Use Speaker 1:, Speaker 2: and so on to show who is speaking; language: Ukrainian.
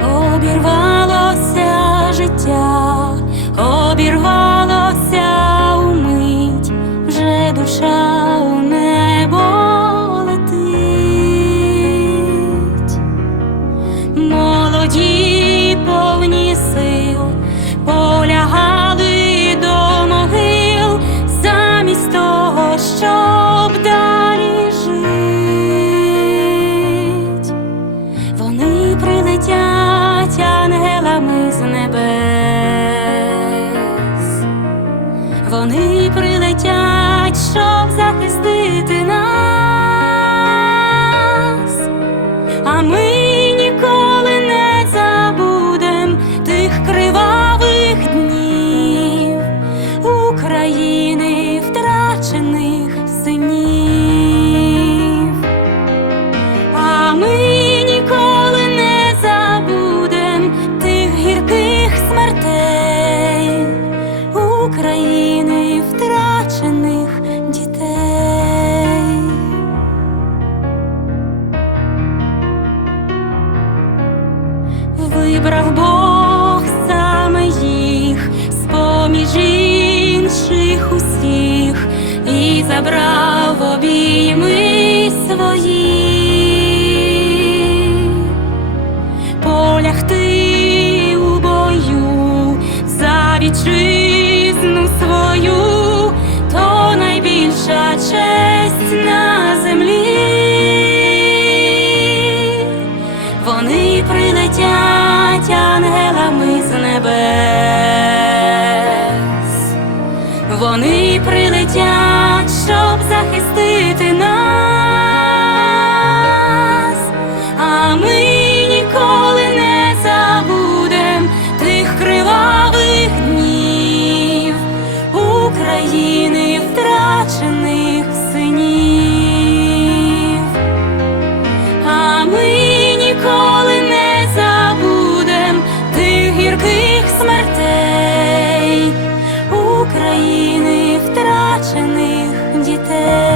Speaker 1: обірвалося життя, обірвалося. Вони прилетять, щоб захистити. вибрав Бог саме їх, з-поміж інших усіх і забрав обійми свої, полягти у бою за відчинення. Вони прилетять, щоб захистити. Новонароджених дітей.